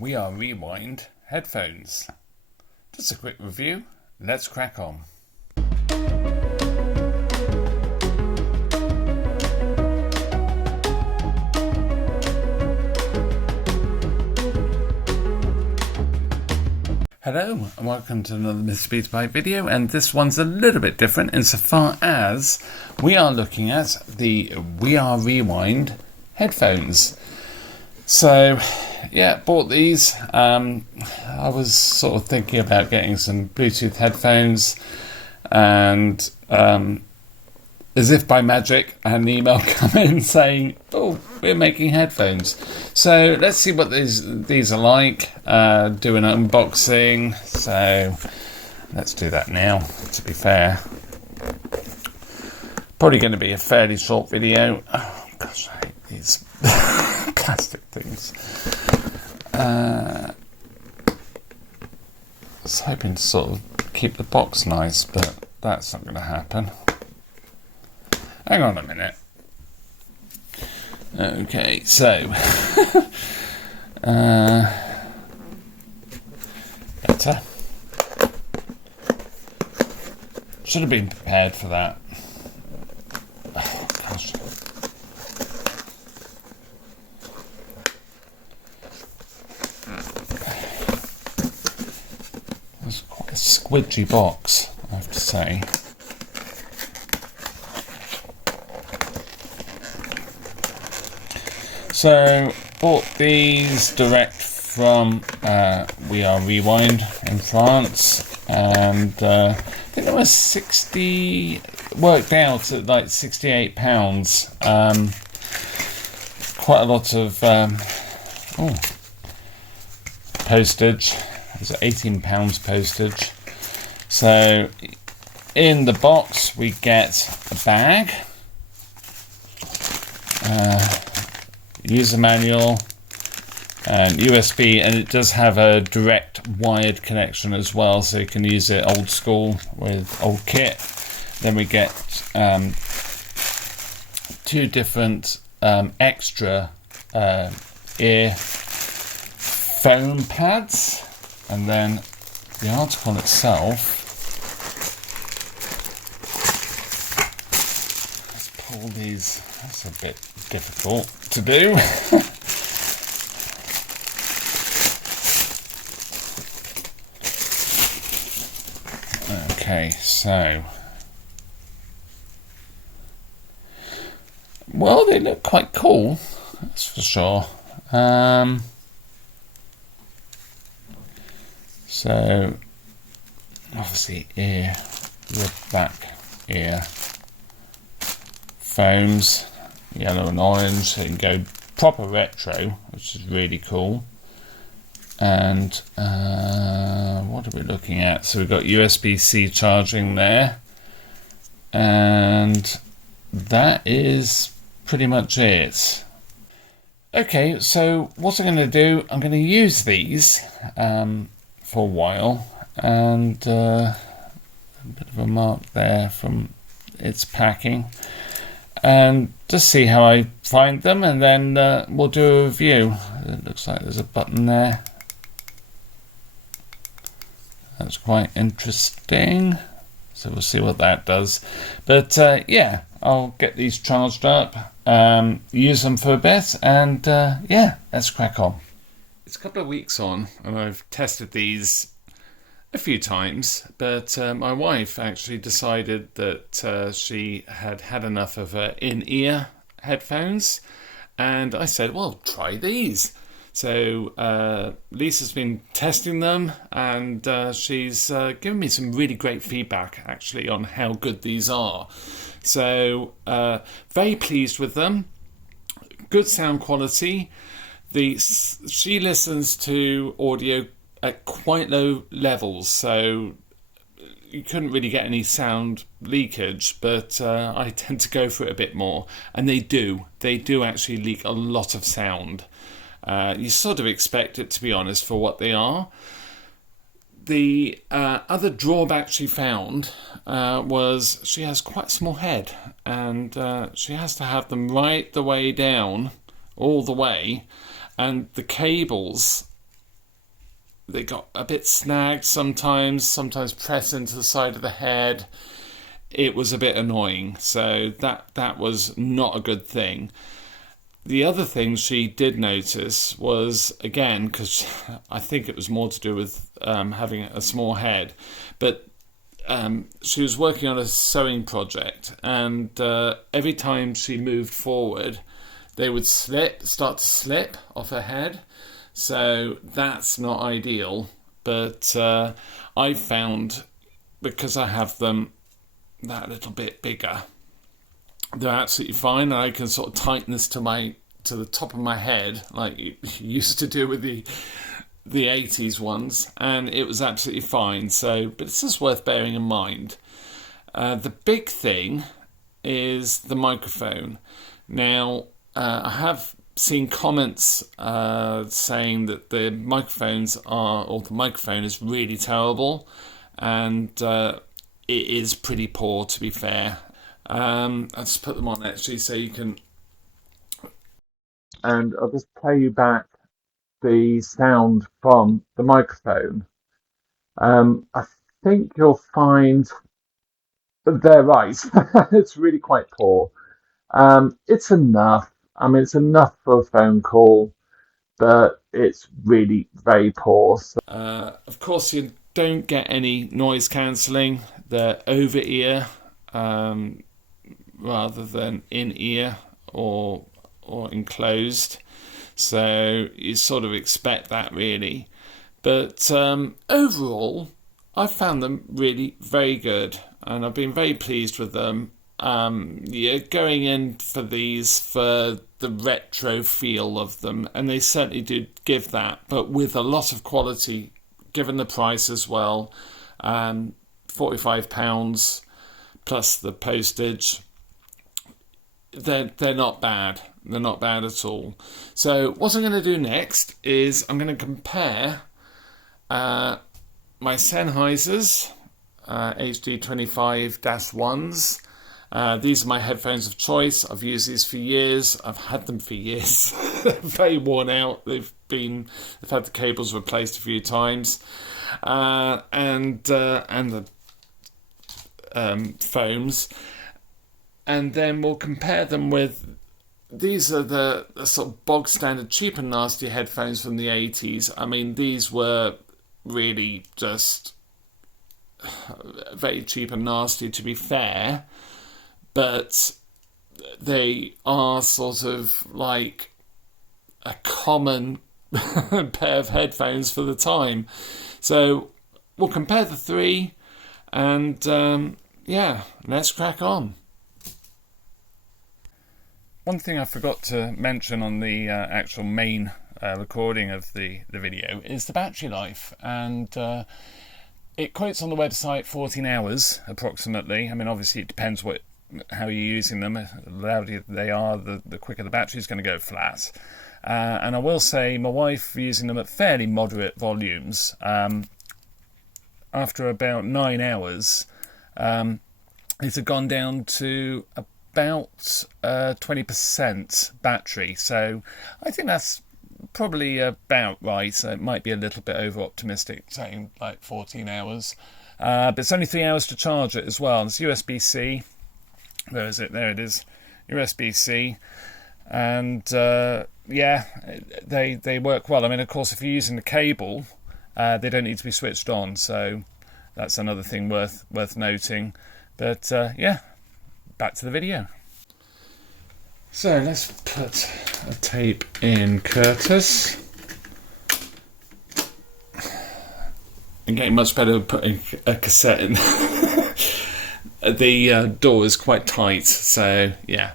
WeAreRewind headphones. Just a quick review, let's crack on. Hello and welcome to another MrBetaByte video, and this one's a little bit different insofar as we are looking at the WeAreRewind headphones. So yeah, bought these. I was sort of thinking about getting some Bluetooth headphones, and as if by magic, I had an email come in saying, "Oh, we're making headphones." So let's see what these are like. Do an unboxing. So let's do that now. To be fair, probably going to be a fairly short video. Oh gosh, I hate these plastic things. I was hoping to sort of keep the box nice, but that's not going to happen. Hang on a minute. Okay, so better. Should have been prepared for that. Oh gosh. It's quite a squidgy box, I have to say. So, bought these direct from WeAreRewind in France, and I think it was 60, worked out at like £68. Quite a lot of postage. There's £18 postage. So, in the box we get a bag, user manual, and USB, and it does have a direct wired connection as well, so you can use it old school with old kit. Then we get two different extra ear foam pads, and then the article itself. Let's pull these. That's a bit difficult to do. Okay, so well, they look quite cool, that's for sure. So obviously ear with back ear foams, yellow and orange, so you can go proper retro, which is really cool. And what are we looking at? So we've got USB-C charging there, and that is pretty much it. Okay, so what I'm going to do, I'm going to use these for a while, and a bit of a mark there from its packing, and just see how I find them, and then we'll do a review. It looks like there's a button there. That's quite interesting, so we'll see what that does. But yeah, I'll get these charged up, use them for a bit, and yeah, let's crack on. It's a couple of weeks on, and I've tested these a few times, but my wife actually decided that she had had enough of her in-ear headphones, and I said, well, try these. So Lisa's been testing them, and she's given me some really great feedback actually on how good these are. So very pleased with them. Good sound quality. She listens to audio at quite low levels, so you couldn't really get any sound leakage, but I tend to go for it a bit more, and they do actually leak a lot of sound. You sort of expect it, to be honest, for what they are. The other drawback she found was she has quite a small head, and she has to have them right the way down, all the way, and the cables they got a bit snagged sometimes press into the side of the head. It was a bit annoying, so that was not a good thing. The other thing she did notice was, again, because I think it was more to do with having a small head, but she was working on a sewing project, and every time she moved forward, they would start to slip off her head. So that's not ideal. But I found, because I have them that little bit bigger, they're absolutely fine. I can sort of tighten this to the top of my head, like you used to do with the 80s ones, and it was absolutely fine. So, but it's just worth bearing in mind. The big thing is the microphone. Now, I have seen comments saying that the microphone is really terrible, and it is pretty poor, to be fair. I'll just put them on actually so you can, and I'll just play you back the sound from the microphone. I think you'll find that they're right. It's really quite poor. It's enough. I mean, it's enough for a phone call, but it's really very poor. So, of course, you don't get any noise cancelling. They're over ear rather than in ear or enclosed. So you sort of expect that, really. But overall, I found them really very good, and I've been very pleased with them. Going in for these for the retro feel of them, and they certainly do give that, but with a lot of quality, given the price as well. £45 plus the postage. They're not bad. They're not bad at all. So what I'm going to do next is I'm going to compare my Sennheisers HD-25-1s. These are my headphones of choice. I've used these for years. I've had them for years. They're very worn out. They've had the cables replaced a few times, and the foams. And then we'll compare them with, these are the sort of bog standard cheap and nasty headphones from the 80s. I mean, these were really just very cheap and nasty, to be fair, but they are sort of like a common pair of headphones for the time. So we'll compare the three, and let's crack on. One thing I forgot to mention on the actual main recording of the video is the battery life, and it quotes on the website 14 hours approximately. I mean, obviously it depends how you're using them. The louder they are, the quicker the battery is going to go flat. And I will say, my wife, using them at fairly moderate volumes, after about 9 hours, it had gone down to about 20% battery. So I think that's probably about right. So it might be a little bit over optimistic saying like 14 hours. But it's only 3 hours to charge it as well. It's USB-C. Where is it? There it is. USB-C. And they work well. I mean, of course, if you're using the cable, they don't need to be switched on. So that's another thing worth noting. But back to the video. So let's put a tape in Curtis. I'm getting much better at putting a cassette in. The door is quite tight, so yeah.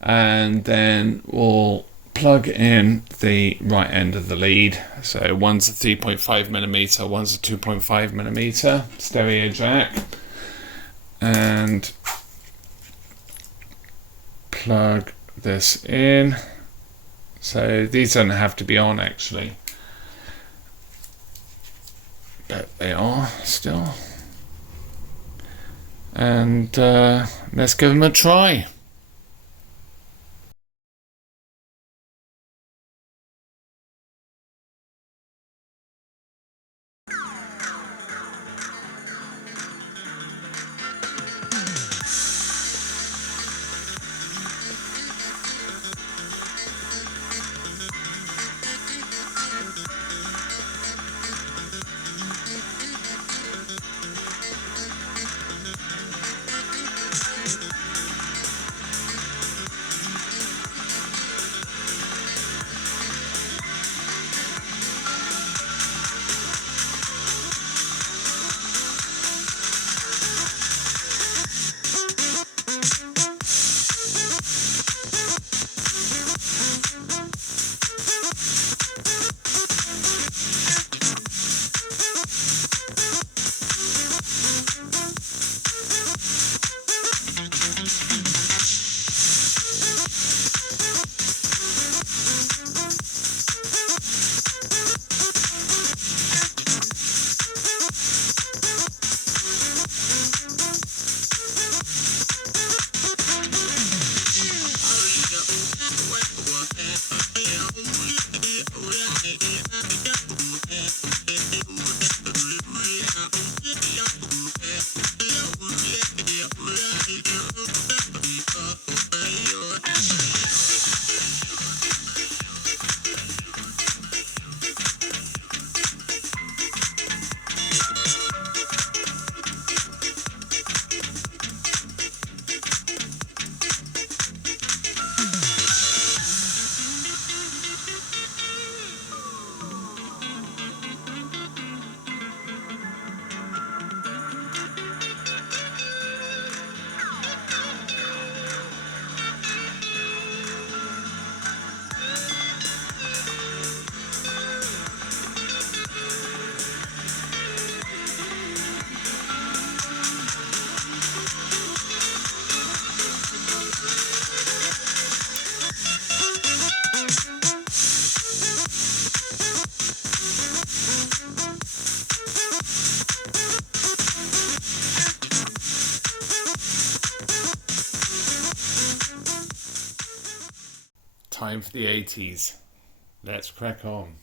And then we'll plug in the right end of the lead. So one's a 3.5mm, one's a 2.5mm stereo jack. And plug this in. So these don't have to be on actually, but they are still. And let's give them a try. the 80s. Let's crack on.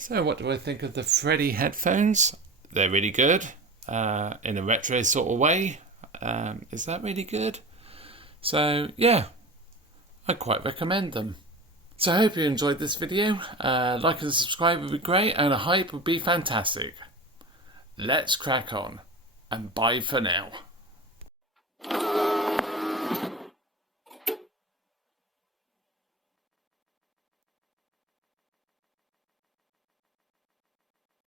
So what do I think of the Freddie headphones? They're really good, in a retro sort of way. Is that really good? So yeah, I quite recommend them. So I hope you enjoyed this video. Like and subscribe would be great, and a hype would be fantastic. Let's crack on, and bye for now.